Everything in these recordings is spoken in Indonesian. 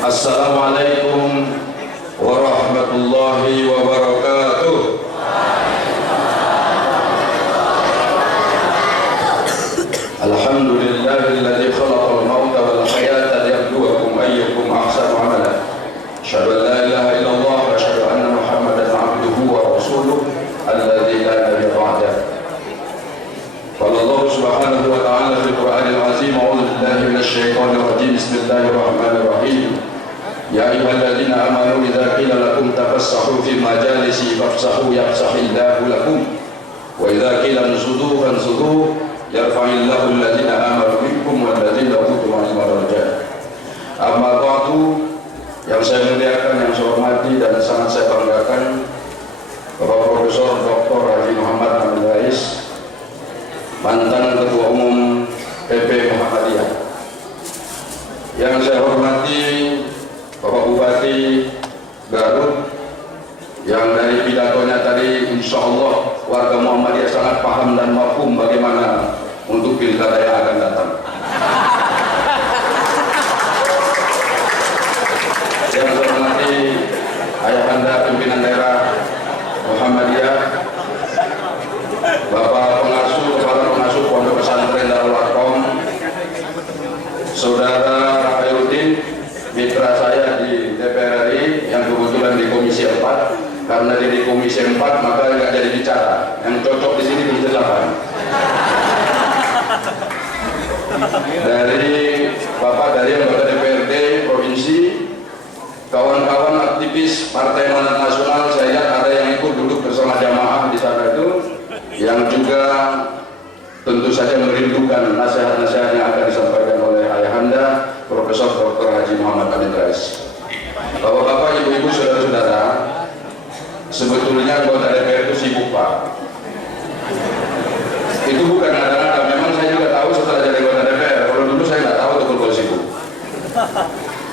Assalamualaikum warahmatullahi wabarakatuh. Alhamdulillahilladzi khalaqal mauta wal hayata liyabluwakum ayyukum ahsanu amala. Asyhadu an la ilaha illallah wa asyhadu anna Muhammadan abduhu wa rasuluh alladzi la nabiyya ba'dahu. Qala Allah subhanahu wa ta'ala fil Qur'anil azim, a'udzu billahi minasy syaithanir rajim. Bismillahirrahmanirrahim. Ya ayyuhalladzina amanu idza qila lakum tafassahu fil majalisi fafsahu yafsahillahu lakum wa idza qila ansudu fansudu yarfa'illahu alladzina amanu minkum walladzina utul ilma darajat. Amma ba'du, yang saya muliakan, yang saya hormati dan sangat saya banggakan, Bapak Profesor Dr. Haji Muhammad Amin Rais, mantan Ketua Umum PP Muhammadiyah. Yang saya hormati Bapak Bupati Garut, yang dari pidatonya tadi insya Allah warga Muhammadiyah sangat paham dan mafhum bagaimana untuk pilkada yang akan datang. Yang saya hormati ayahanda pimpinan daerah Muhammadiyah, Bapak Pengasuh, Kepala Pengasuh Pondok Pesantren Darul Arqam, Saudara Khairuddin, mitra saya di DPR RI yang kebetulan di Komisi 4, karena dia di Komisi 4 maka nggak jadi bicara, yang cocok di sini Komisi 8. Dari Bapak dari anggota DPRD Provinsi, kawan-kawan aktivis Partai Amanat Nasional, saya lihat ada yang ikut duduk bersama jamaah di sana itu, yang juga tentu saja merindukan nasihat-nasihat yang akan disampaikan oleh ayahanda Profesor Dr. Haji Muhammad Amin Rais. Bapak-bapak, ibu-ibu, saudara-saudara, sebetulnya anggota DPR itu sibuk, Pak. Itu bukan ada-ada, memang saya juga tahu setelah jadi anggota DPR. Kalau dulu saya nggak tahu betul-betul sibuk.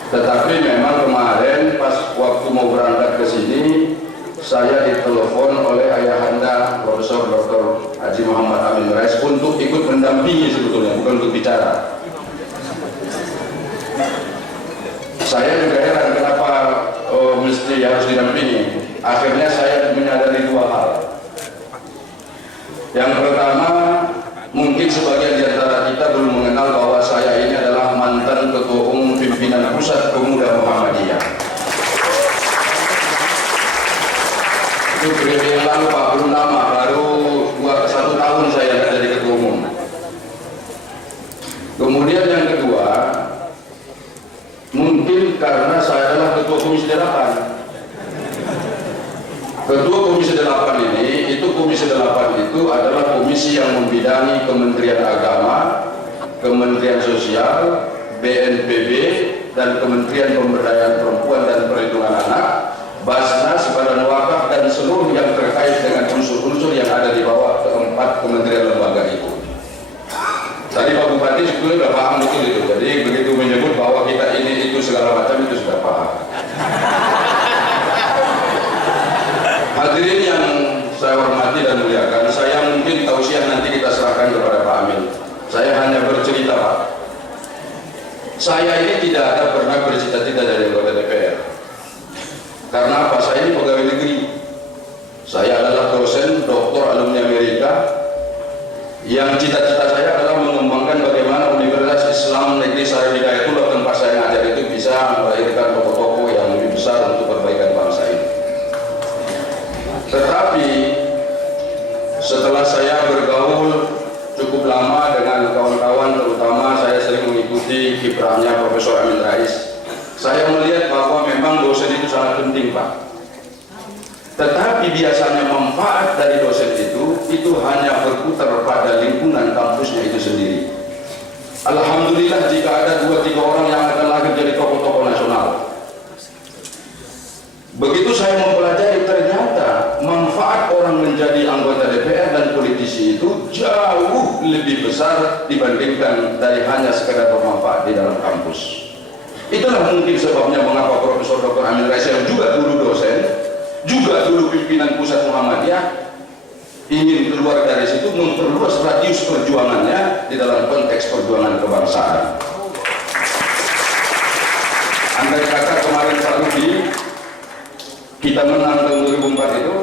Tetapi memang kemarin pas waktu mau berangkat ke sini, saya ditelepon oleh ayahanda Profesor Dr. Haji Muhammad Amin Rais untuk ikut mendampingi, sebetulnya bukan untuk bicara. Saya juga heran kenapa mesti harus didampingi. Akhirnya saya menyadari dua hal. Yang pertama, mungkin sebagian di antara kita belum mengenal bahwa saya ini adalah mantan Ketua Umum Pimpinan Pusat Pemuda Muhammadiyah. Itu periode yang lalu, Pak, belum lama, baru 1 tahun saya jadi Ketua Umum. Kemudian yang kedua, mungkin karena saya adalah Ketua Komisi 8. Ketua Komisi 8 ini, Komisi 8 itu adalah komisi yang membidangi Kementerian Agama, Kementerian Sosial, BNPB, dan Kementerian Pemberdayaan Perempuan dan Perlindungan Anak, Basnas, Badan Wakaf, dan seluruh yang terkait dengan unsur-unsur yang ada di bawah keempat kementerian lembaga itu. Tadi Pak Bupati sebetulnya sudah paham betul itu, jadi begitu menyebut bahwa kita ini itu segala macam itu sudah paham. Hadirin yang saya hormati dan muliakan, saya mungkin tausiah nanti kita serahkan kepada Pak Amin. Saya hanya bercerita, Pak. Saya ini tidak ada pernah bercita-cita dari anggota DPR. Karena apa? Saya ini pegawai negeri. Saya adalah dosen, doktor alumni Amerika, yang cita-cita saya adalah mengembangkan bagaimana Universitas Islam Negeri Syarif Hidayatullah tempat saya ngajar itu bisa melahirkan tokoh-tokoh yang lebih besar untuk perbaikan bangsa ini. Tetapi setelah saya bergaul cukup lama dengan kawan-kawan, terutama saya sering mengikuti kiprahnya Profesor Amin Rais, saya melihat bahwa memang dosen itu sangat penting, Pak. Tetapi biasanya manfaat dari dosen itu hanya berputar pada lingkungan kampusnya itu sendiri. Alhamdulillah jika ada 2-3 orang yang akan lahir jadi tokoh-tokoh nasional. Begitu saya mempelajari, ternyata manfaat orang menjadi anggota DPR dan politisi itu jauh lebih besar dibandingkan dari hanya sekedar bermanfaat di dalam kampus. Itulah mungkin sebabnya mengapa Profesor Dr. Amin Rais yang juga dulu dosen, juga dulu pimpinan pusat Muhammadiyah, ingin keluar dari situ memperluas radius perjuangannya di dalam konteks perjuangan kebangsaan. Andai kata kemarin Pak Rudi kita menang tahun 2004 itu,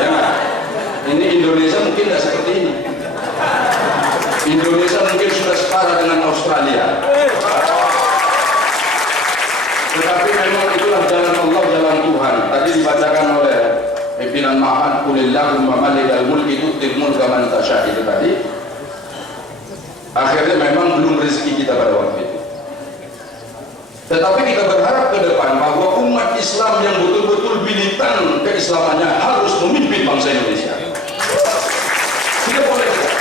ya, ini Indonesia mungkin tidak seperti ini. Indonesia mungkin sudah setara dengan Australia. Tetapi memang itulah jalan Allah, jalan Tuhan. Tadi dibacakan oleh pimpinan Ma'had, Qulillahumma malikal mulki tu'til mulka man tasha' itu tadi. Akhirnya memang belum rezeki kita pada waktu itu. Tetapi kita berharap ke depan bahwa umat Islam yang betul-betul militan keislamannya harus memimpin bangsa Indonesia. Tidak boleh tidak.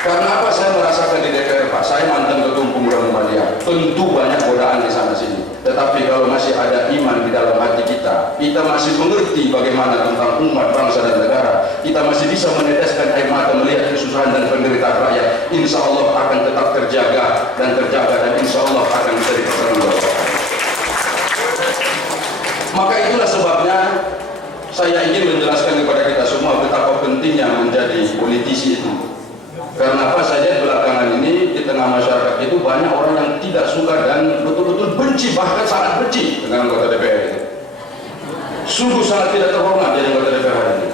Karena apa saya merasakan di DPR, Pak? Saya mantan ketua Pemuda Muhammadiyah. Tentu banyak godaan di sana sini. Tetapi kalau masih ada iman di dalam hati kita, kita masih mengerti bagaimana tentang umat, bangsa dan negara, kita masih bisa meneteskan air mata melihat kesusahan dan penderitaan rakyat. Insya Allah akan tetap terjaga dan insya Allah akan bisa dipertanggungjawabkan. Maka itulah sebabnya saya ingin menjelaskan kepada kita semua betapa pentingnya menjadi politisi itu. Karena apa saja belakangan ini di tengah masyarakat itu banyak orang yang tidak suka dan betul-betul benci, bahkan sangat benci dengan anggota DPR itu. Sungguh sangat tidak terhormat jadi anggota DPR hari ini.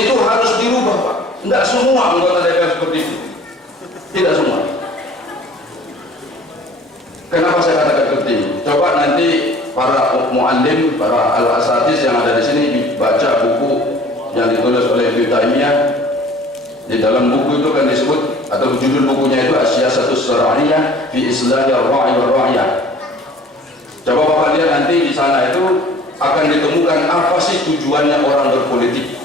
Itu harus dirubah, Pak. Tidak semua anggota DPR seperti itu. Tidak semua. Kenapa saya katakan penting? Coba nanti para muallim, para al-asatidz yang ada di sini baca buku yang ditulis oleh Ibnu Taimiyah. Di dalam buku itu kan disebut, atau judul bukunya itu As-Siyasatus Syar'iyyah fi Islahi ar-Ra'i wal Ra'iyah. Coba Bapak lihat nanti di sana itu akan ditemukan apa sih tujuannya orang berpolitik.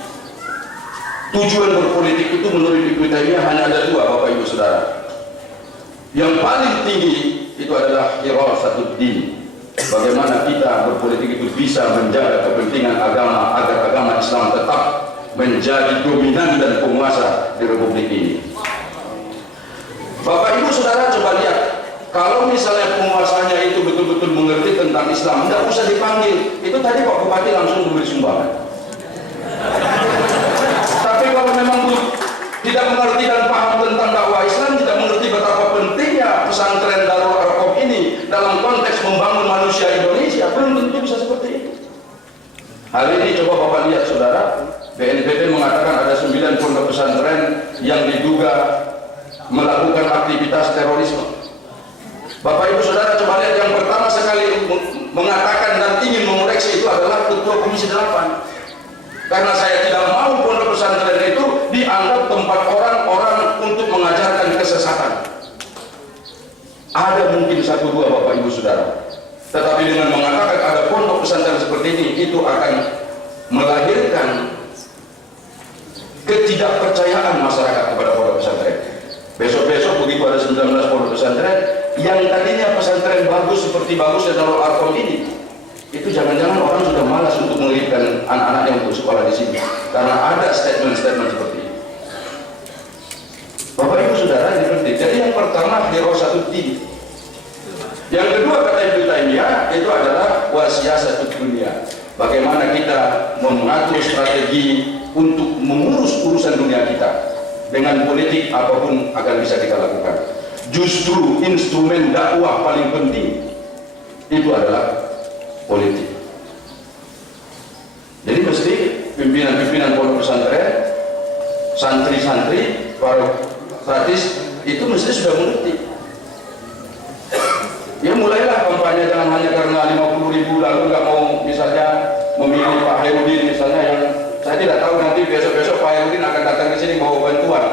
Tujuan berpolitik itu menurut Ibnu Taimiyah hanya ada dua, Bapak Ibu Saudara. Yang paling tinggi itu adalah hirasatud din. Bagaimana kita berpolitik itu bisa menjaga kepentingan agama agar agama Islam tetap menjadi dominan dan penguasa di Republik ini. Bapak Ibu Saudara coba lihat, kalau misalnya penguasanya itu betul-betul mengerti tentang Islam, tidak usah dipanggil. Itu tadi Pak Bupati langsung memberi sumbangan. Tapi kalau memang tidak mengerti dan paham tentang dakwah Islam, tidak mengerti betapa pentingnya pesantren Darul Arqam ini dalam konteks membangun manusia Indonesia, belum tentu bisa seperti itu. Hari ini coba Bapak lihat Saudara, BNPB mengatakan ada 9 pondok pesantren yang diduga melakukan aktivitas terorisme. Bapak Ibu Saudara coba lihat, yang pertama sekali mengatakan dan ingin mengoreksi itu adalah Ketua Komisi 8. Karena saya tidak mau pondok pesantren itu dianggap tempat orang-orang untuk mengajarkan kesesatan. Ada mungkin 1-2 Bapak Ibu Saudara. Tetapi dengan mengatakan ada pondok pesantren seperti ini, itu akan melahirkan ketidakpercayaan masyarakat kepada pondok pesantren. Besok-besok begitu ada 19 pondok pesantren yang tadinya pesantren bagus seperti bagusnya Darul Arqam ini, itu jangan-jangan orang sudah malas untuk mengirimkan anak-anaknya untuk sekolah di sini karena ada statement-statement seperti ini. Bapak Ibu Saudara dimengerti. Jadi yang pertama hirasatud din. Yang kedua kata Ibnu Taimiyah itu adalah wasiyasatud dunia. Bagaimana kita mengatur strategi untuk mengurus urusan dunia kita. Dengan politik apapun akan bisa kita lakukan. Justru instrumen dakwah paling penting itu adalah politik. Jadi mesti pimpinan-pimpinan pondok pesantren, santri-santri, para statis itu mesti sudah mengerti. Ya mulailah kampanye, jangan hanya karena 50.000 lalu nggak mau misalnya memilih Pak Hairudin misalnya, yang saya tidak tahu nanti besok-besok Pak Hairudin akan datang ke sini bawa bantuan.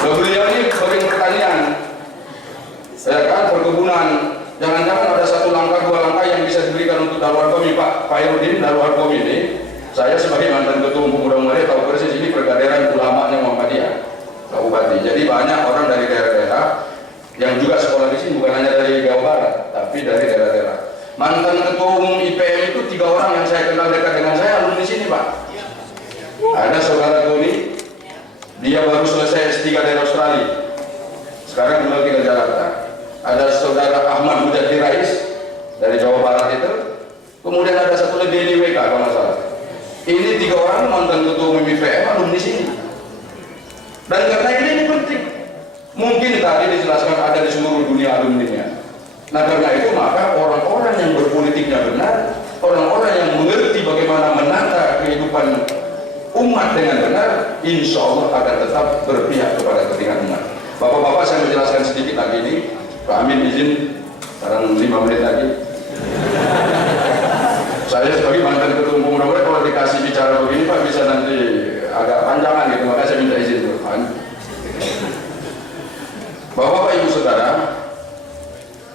Beliau ini bagian pertanian, ya kan, perkebunan. Jangan-jangan ada 1 langkah 2 langkah yang bisa diberikan untuk Darul Arqam ini, Pak Hairudin. Darul Arqam ini, saya sebagai mantan ketua Pemuda Muhammadiyah tahu persis ini pergadaran ulamanya Muhammadiyah Kabupaten. Jadi banyak orang dari daerah-daerah yang juga sekolah di sini, bukan hanya dari Jawa Barat, tapi dari daerah-daerah. Mantan ketua umum IPM itu 3 orang yang saya kenal dekat dengan saya alumni di sini, Pak. Ada saudara Tony, dia baru selesai S3 dari Australia, sekarang tinggal di Jakarta. Ada saudara Ahmad Mujaddi Rais dari Jawa Barat itu. Kemudian ada satu lagi Denny WK kalau nggak salah. Ini 3 orang mantan ketua umum IPM alumni sini. Dan karena ini penting. Mungkin tadi dijelaskan ada di seluruh dunia alumninya. Nah karena itu maka orang-orang yang berpolitiknya benar, orang-orang yang mengerti bagaimana menata kehidupan umat dengan benar, insya Allah akan tetap berpihak kepada kepentingan umat. Bapak-bapak, saya menjelaskan sedikit lagi ini. Pak Amin izin, sekarang 5 menit lagi. Saya sebagai mantan ketua umum, mudah-mudahan kalau dikasih bicara begini Pak bisa nanti agak panjangan gitu, makanya saya minta izin dulu Pak. Bapak-bapak, ibu saudara,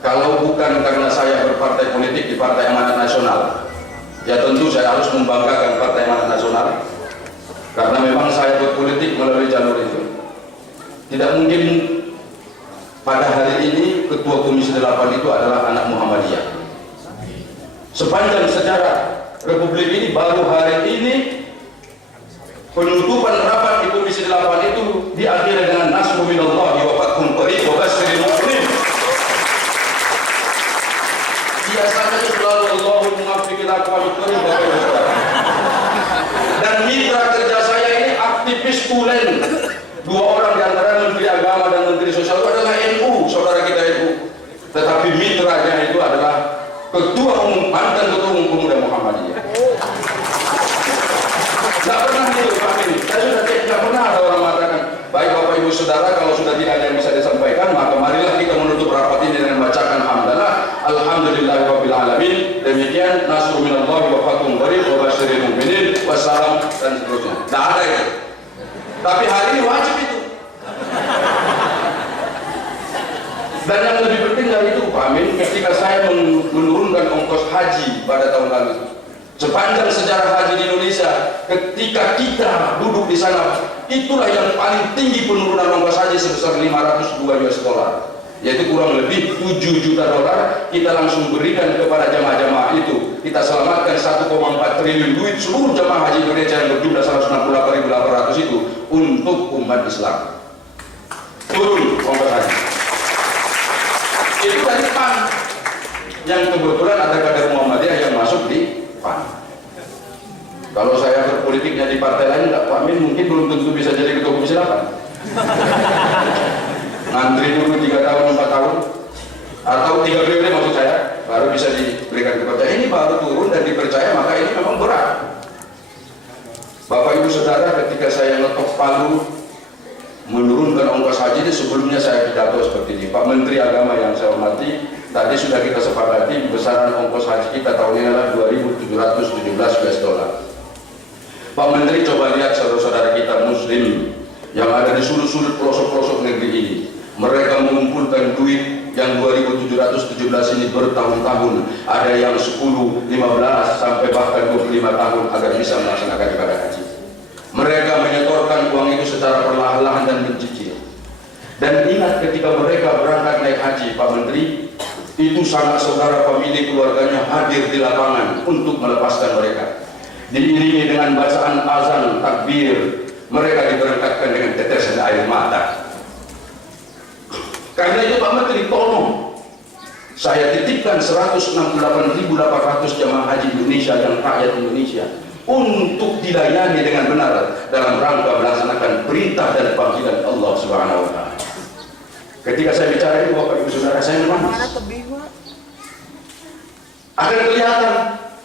kalau bukan karena saya berpartai politik di Partai Amanat Nasional, ya tentu saya harus membanggakan Partai Amanat Nasional, karena memang saya berpolitik melalui jalur itu. Tidak mungkin pada hari ini Ketua Komisi 8 itu adalah anak Muhammadiyah. Sepanjang sejarah Republik ini baru hari ini penutupan rapat di Komisi 8 itu diakhiri dengan nasru minallahi wa fathun qarib wa basyiril mu'minin. Biasanya itu selalu Allahu muwaffiqil aqwamit thoriq. Dan mitra kerja saya ini aktivis tulen. 2 orang di antara Menteri Agama dan Menteri Sosial itu adalah NU, saudara kita NU. Tetapi mitranya itu adalah mantan ketua umum pemuda Muhammadiyah. Tidak pernah itu Pak Amin. Saya sudah cek, tidak pernah ada orang mengatakan, baik Bapak Ibu Saudara, kalau sudah tidak ada yang bisa disampaikan, maka marilah kita menutup rapat ini dengan bacakan hamdalah, alhamdulillahirabbil alamin. Demikian nasru minallahi wa fathun qarib wa basyiril mu'minin wassalam dan seterusnya. Tidak ada itu. Tapi hari ini wajib itu. Dan yang lebih penting dari itu Pak Amin, ketika saya menurunkan ongkos haji pada tahun lalu, sepanjang sejarah haji di Indonesia, ketika kita duduk di sana, itulah yang paling tinggi penurunan ongkos haji sebesar 502 US dollar, yaitu kurang lebih 7 juta dolar. Kita langsung berikan kepada jamaah-jamaah itu. Kita selamatkan 1,4 triliun duit seluruh jamaah haji Indonesia yang berjumlah 168.800 itu untuk umat Islam. Turun ongkos haji. Itu dari PAN, yang kebetulan ada kader Muhammadiyah yang masuk di PAN. Kalau saya berpolitiknya di partai lain, Pak Amin mungkin belum tentu bisa jadi ketua Komisi 8. Ngantri dulu 3 tahun, 4 tahun, atau 3 periode maksud saya, baru bisa diberikan kepercayaan. Ini baru turun dan dipercaya, maka ini memang berat. Bapak Ibu Saudara, ketika saya ngetok Palu menurunkan ongkos haji ini, sebelumnya saya pidato seperti ini. Pak Menteri Agama yang saya hormati, tadi sudah kita sepakati besaran ongkos haji kita tahun ini adalah 2.717 US dollar. Pak Menteri, coba lihat saudara-saudara kita Muslim yang ada di sudut-sudut pelosok-pelosok negeri ini. Mereka mengumpulkan duit yang 2.717 ini bertahun-tahun. Ada yang 10, 15, sampai bahkan 25 tahun agar bisa melaksanakan ibadah haji. Mereka menyetorkan uang itu secara perlahan-lahan dan mencicil. Dan ingat, ketika mereka berangkat naik haji, Pak Menteri, itu sanak saudara, pemilik keluarganya hadir di lapangan untuk melepaskan mereka. Diiringi dengan bacaan azan, takbir, mereka diberangkatkan dengan tetesan air mata. Karena itu Pak Menteri, tolong saya titipkan 168.800 jamaah haji Indonesia yang rakyat Indonesia untuk dilayani dengan benar dalam rangka melaksanakan perintah dan panggilan Allah Subhanahu wa Ta'ala. Ketika saya bicara itu, Bapak Ibu Saudara, saya menangis. Akan kelihatan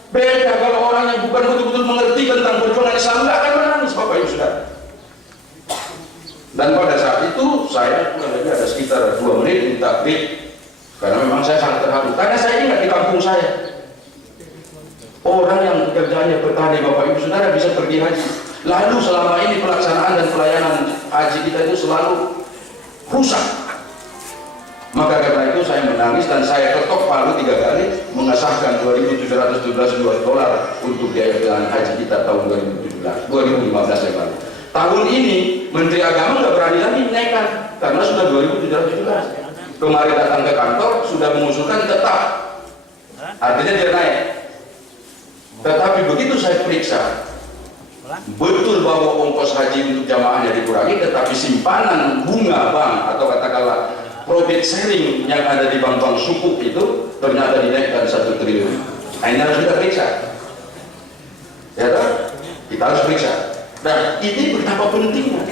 beda kalau orang yang bukan betul-betul mengerti tentang perjuangan Islam, nggak akan menangis, Bapak Ibu Saudara. Dan pada saat itu saya kurang lebih ada sekitar 2 menit di takbir, karena memang saya sangat terharu. Karena saya ingat di kampung saya, orang yang pekerjaannya petani, Bapak Ibu Saudara, bisa pergi haji. Lalu selama ini pelaksanaan dan pelayanan haji kita itu selalu rusak. Maka karena itu saya menangis dan saya ketok Palu 3 kali mengesahkan 2.717 US dollar untuk biaya pelayanan haji kita tahun 2015 yang lalu. Tahun ini Menteri Agama nggak berani lagi menaikkan karena sudah 2.717. Kemarin datang ke kantor sudah mengusulkan tetap, artinya dia naik. Tetapi begitu saya periksa, betul bahwa ongkos haji untuk jamaahnya dikurangi, tetapi simpanan bunga bank atau katakanlah profit sharing yang ada di bank-bank sukuk itu ternyata dinaikkan 1 triliun. Nah, ini harus kita periksa. Ya, kita harus periksa. Nah, ini betapa pentingnya.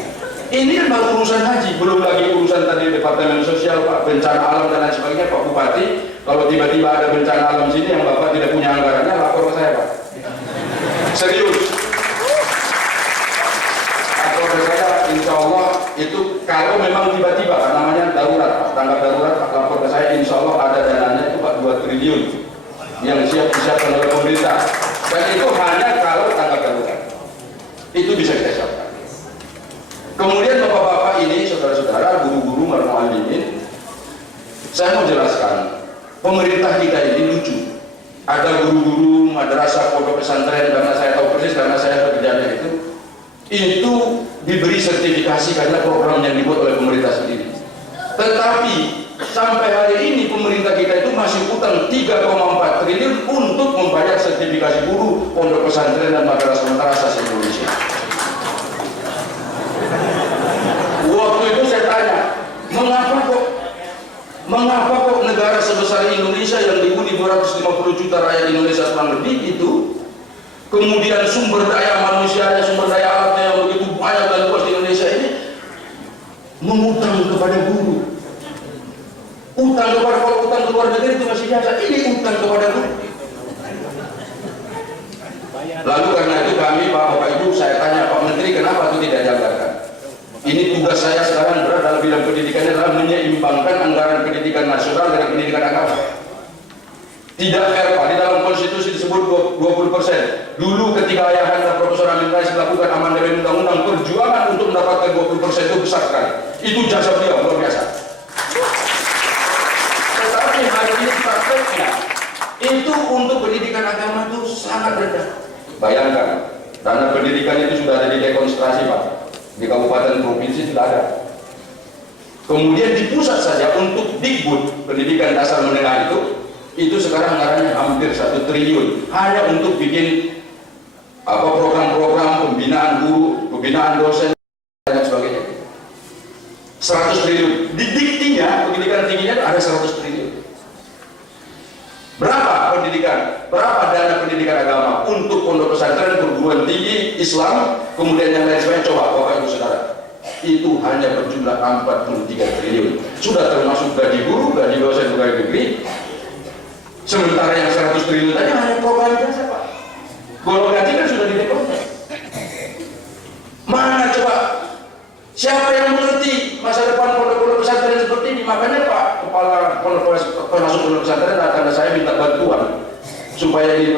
Ini baru urusan haji, belum lagi urusan tadi Departemen Sosial, Pak, bencana alam dan lain sebagainya. Pak Bupati, kalau tiba-tiba ada bencana alam sini yang Bapak tidak punya anggarannya, lapor ke saya, Pak. Serius. Lapor ke saya, insya Allah itu kalau memang tiba-tiba, namanya darurat, Pak, tanggap darurat, Pak, lapor ke saya, insya Allah ada dananya itu Pak 2 triliun yang siap disiapkan oleh pemerintah. Dan itu hanya kalau tanggap darurat. Itu bisa kita siapkan. Kemudian bapak-bapak ini, saudara-saudara, guru-guru, muallimin, saya mau jelaskan, pemerintah kita ini lucu. Ada guru-guru madrasah, pondok pesantren, karena saya tahu persis, karena saya bekerjanya itu diberi sertifikasi karena program yang dibuat oleh pemerintah sendiri. Tetapi sampai hari ini pemerintah kita itu masih utang 3,4 triliun untuk membayar sertifikasi guru, pondok pesantren dan madrasah se-Indonesia. Waktu itu saya tanya, mengapa kok negara sebesar Indonesia yang dihuni 250 juta rakyat Indonesia kurang lebih itu, kemudian sumber daya manusianya, sumber daya alatnya yang begitu banyak dan luas di Indonesia ini, mengutang kepada guru. Utang kepada, kalau utang ke luar negeri itu masih biasa, ini utang kepada guru. Lalu karena itu kami, Pak Bapak Ibu, saya tanya Pak Menteri, kenapa itu tidak dianggarkan? Ini tugas saya sekarang berat dalam bidang pendidikan adalah menyeimbangkan anggaran pendidikan nasional dengan pendidikan agama. Tidak fair, Pak, di dalam konstitusi disebut 20%. Dulu ketika ayahanda Profesor Amin Rais melakukan amandemen undang-undang, perjuangan untuk mendapatkan 20% itu besar sekali. Itu jasa beliau luar biasa. Tetapi hari ini prakteknya itu untuk pendidikan agama itu sangat rendah. Bayangkan, dana pendidikan itu sudah ada di dekonstruksi, Pak. Di kabupaten provinsi sudah ada. Kemudian di pusat saja untuk Dikbud pendidikan dasar menengah itu sekarang anggarannya hampir 1 triliun hanya untuk bikin program-program pembinaan guru, pembinaan dosen dan sebagainya. 100 triliun. Di diktinya pendidikan tingginya ada 100 triliun. Berapa pendidikan? Berapa dana pendidikan agama untuk pondok pesantren, perguruan tinggi Islam, kemudian yang lain sebagainya? Coba Bapak Ibu Saudara, itu hanya berjumlah 43 triliun. Sudah termasuk gaji guru, gaji dosen pegawai negeri. Sementara yang 100 triliun tadi hanya program biasa, Pak. Golongan gaji kan sudah didekonstruksi. Mana coba? Siapa yang mengerti masa depan pondok-pondok pesantren seperti ini? Makanya Pak Kepala Pondok Pesantren akan saya minta bantuan supaya ini,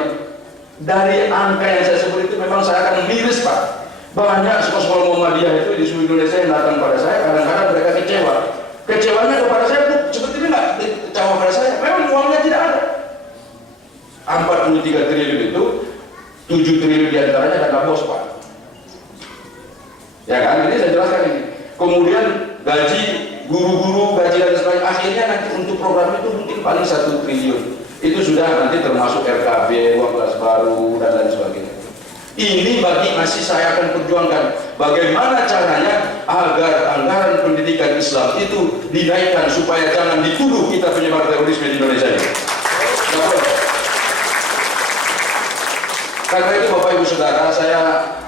dari angka yang saya sebut itu memang saya akan miris, Pak. Banyak sekolah-sekolah Muhammadiyah itu di seluruh Indonesia yang datang pada saya, kadang-kadang mereka kecewa. Kecewanya kepada saya itu seperti ini nggak kecewa pada saya. Memang uangnya tidak ada. 43 triliun itu 7 triliun diantaranya dana bos, Pak. Ya kan, ini saya jelaskan ini. Kemudian gaji guru-guru, gaji dan sebagainya, akhirnya nanti untuk program itu mungkin paling 1 triliun. Itu sudah nanti termasuk RKB, uang kelas baru dan lain sebagainya. Ini masih saya akan perjuangkan bagaimana caranya agar anggaran pendidikan Islam itu dinaikkan supaya jangan dituduh kita penyebar terorisme di Indonesia ini. Karena itu Bapak Ibu Saudara, saya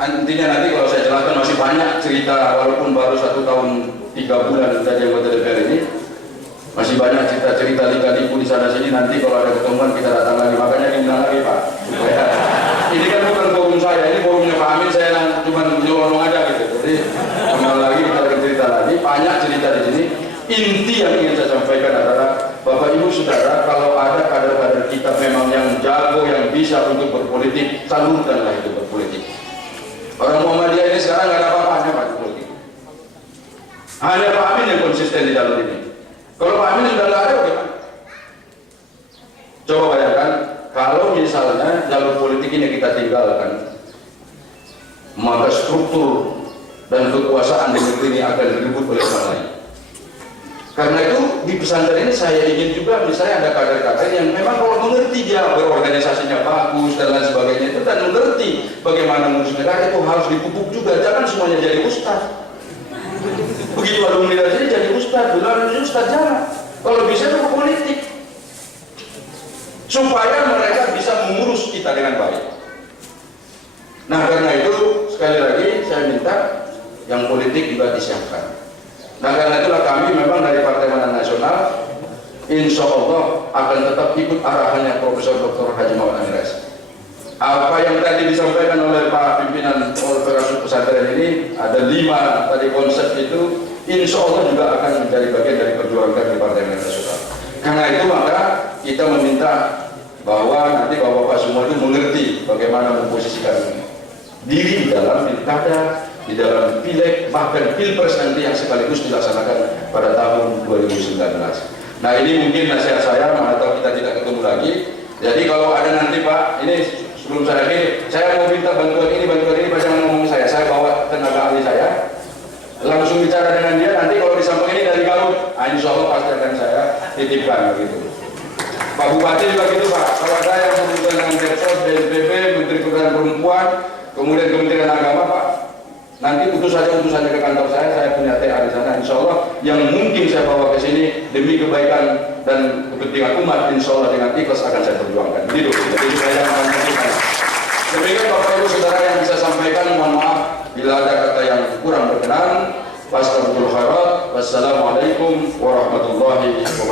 intinya nanti kalau saya jelaskan masih banyak cerita, walaupun baru 1 tahun 3 bulan dari anggota DPR ini, masih banyak cerita-cerita lika-liku di sana sini. Nanti kalau ada ketemuan kita datang lagi, makanya diundang lagi, Pak. Ini kan bukan forum saya, ini forumnya Pak Amin, saya cuma nyolong aja gitu. Jadi kembali lagi kita bercerita lagi, banyak cerita di sini. Inti yang ingin saya sampaikan adalah Bapak Ibu Saudara, kalau ada kader-kader kita memang yang jago, yang bisa untuk berpolitik, salurkanlah itu berpolitik. Orang Muhammadiyah ini sekarang nggak ada apa-apanya Pak politik. Hanya Pak Amin yang konsisten di dalam ini. Kalau Pak Amin sudah nggak ada, bagaimana? Coba bayangkan, kalau misalnya jalur politik ini kita tinggalkan, maka struktur dan kekuasaan di negeri ini akan direbut oleh orang lain. Karena itu di pesantren ini saya ingin juga misalnya ada kader-kader yang memang kalau mengerti dia berorganisasinya bagus dan lain sebagainya itu, dan mengerti bagaimana mengurus negara itu harus dipupuk juga. Jangan semuanya jadi ustaz. Begitu ada universitas jadi ustaz, bilang ustaz, jangan. Kalau bisa itu ke politik, supaya mereka bisa mengurus kita dengan baik. Nah karena itu sekali lagi saya minta yang politik juga disiapkan. Nah karena itulah kami memang dari Partai Amanat Nasional insya Allah akan tetap ikut arahannya Profesor Dr. Haji Muhammad Amin Rais. Apa yang tadi disampaikan oleh Pak Pimpinan Pengasuh Pesantren ini, ada 5 tadi konsep itu, insya Allah juga akan menjadi bagian dari perjuangan di Partai Amanat Nasional. Karena itu maka kita meminta bahwa nanti Bapak-Bapak semua itu mengerti bagaimana memposisikan diri di dalam pilkada, di dalam pileg, bahkan pilpres nanti yang sekaligus dilaksanakan pada tahun 2019. Nah ini mungkin nasihat saya, mana tahu kita tidak ketemu lagi. Jadi kalau ada nanti Pak, ini sebelum saya akhiri, saya mau minta bantuan ini, jangan ngomong saya bawa tenaga ahli saya, langsung bicara dengan dia, nanti kalau disambung ini dari Garut, insya Allah pasti akan saya titipkan begitu. Pak Bupati juga gitu Pak, kalau ada yang berhubungan dengan Depsos, BNPB, Menteri Pemberdayaan Perempuan, kemudian Kementerian Agama Pak, nanti utus saja ke kantor saya punya TA di sana, insya Allah yang mungkin saya bawa ke sini demi kebaikan dan kepentingan umat, insya Allah dengan ikhlas akan saya perjuangkan. Gitu. Jadi saya akan menyampaikan. Demikian Bapak Ibu Saudara yang bisa sampaikan, mohon maaf bila ada kata yang kurang berkenan. Wassalamualaikum warahmatullahi wabarakatuh.